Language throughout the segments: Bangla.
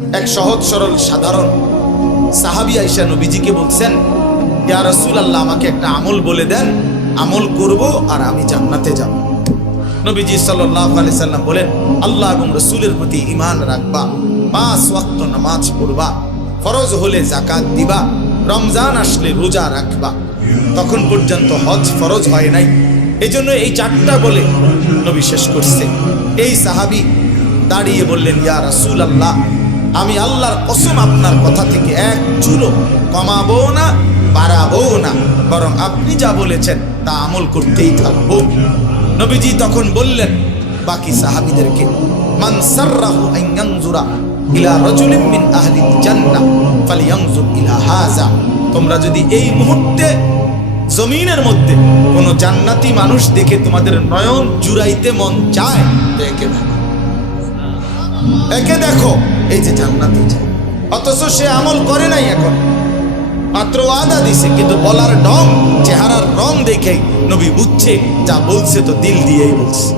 এক সহজ, সরল, সাধারণ সাহাবি আইসা নবীজিকে বলছেন, ইয়া রসুল আল্লাহ আমাকে একটা আমল বলে দেন, আমল করব আর আমি জান্নাতে যাব। নবীজি সাল্লাহ আলি সাল্লাম বলেন, আল্লাহ এবং রসুলের প্রতি ইমান রাখবা, পাঁচ ওয়াক্ত নামাজ পড়বা, ফরজ হলে জাকাত দিবা, রমজান আসলে রোজা রাখবা। তখন পর্যন্ত হজ ফরজ হয় নাই। এই জন্য এই চারটা বলে নবী শেষ করছে। এই সাহাবি দাঁড়িয়ে বললেন, ইয়া রাসূল আল্লাহ আমি আল্লাহর কসম আপনার কথা থেকে এক চুলো কমাবো না, বাড়াবো না। বরং আপনি যা বলেছেন, তা আমল করতেই থাকব। নবীজি তখন বললেন, বাকি সাহাবিদেরকে ইলা তোমরা যদি এই মুহূর্তে জমিনের মধ্যে কোনো জান্নাতি মানুষ দেখে তোমাদের নয়ন জুড়াইতে মন চায়, দেখো একে দেখো। এই যে জান্নাতি। অথচ সে আমল করে নাই এখন। মাত্র আদা দিছে, কিন্তু বলার ঢং, চেহারার রং দেখে নবী বুঝছে, যা বলছে তো দিল দিয়েই বলছে।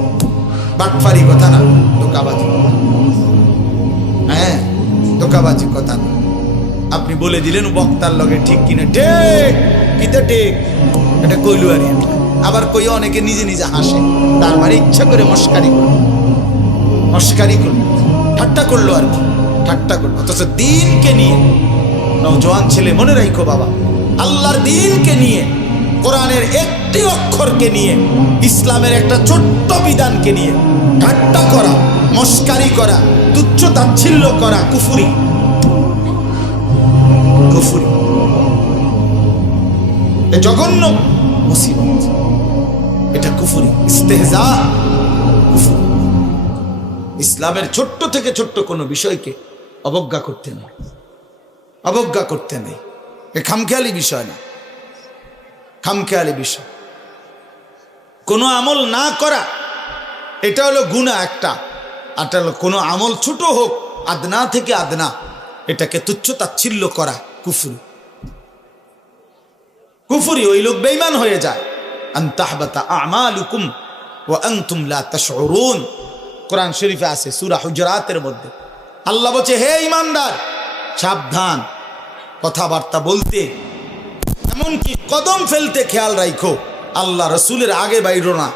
বাটফারি কথা না, ধোকাবাজি হ্যাঁ ধোকাবাজি কথা না। আপনি বলে দিলেন, বক্তার লগে ঠিক কিনা? ঠিক! কিতে ঠিক? এটা কইলু আর। আবার কই অনেকে নিজে নিজে হাসে। তার মানে ইচ্ছা করে মস্কারি করল মস্কারি করল ঠাট্টা করল আর কি, ঠাট্টা করল। অথচ দিনকে নিয়ে নৌজওয়ান ছেলে, মনে রাখো বাবা, আল্লাহর দিনকে নিয়ে, কোরআনের একটি অক্ষরকে নিয়ে, ইসলামের একটা ছোট্ট বিধানকে নিয়ে, ঠাট্টা করা, মস্কারি করা, তুচ্ছ তাচ্ছিল্য করা, কুফুরি। কুফুরি। জঘন্য মুসিবত। এটা কুফুরি ইস্তেহজা কুফুরি। ইসলামের ছোট্ট থেকে ছোট্ট কোনো বিষয়কে অবজ্ঞা করতে নেই। অবজ্ঞা করতে নেই। এ খামখেয়ালি বিষয় না। খামখেয়ালি বিষয়। কোনো আমল না করা, এটা হলো গুণা একটা। এটা হলো কোনো আমল ছোট হোক, আদনা থেকে আদনা, এটাকে তুচ্ছ তাচ্ছিল্য করা, কুফুরি। কুফুরি ওই লোক বেইমান হয়ে যায়। আন্তাহবাতা আমালুকুম ওয়া আনতুম লা তাশউরুন। কোরআন শরীফে আছে, সুরা হুজরাতের মধ্যে। আল্লাহ বলছে, হে ইমানদার, সাবধান। কথাবার্তা বলতে, এমনকি কদম ফেলতে খেয়াল রাখো আল্লাহ রসুলের আগে বাইরো না।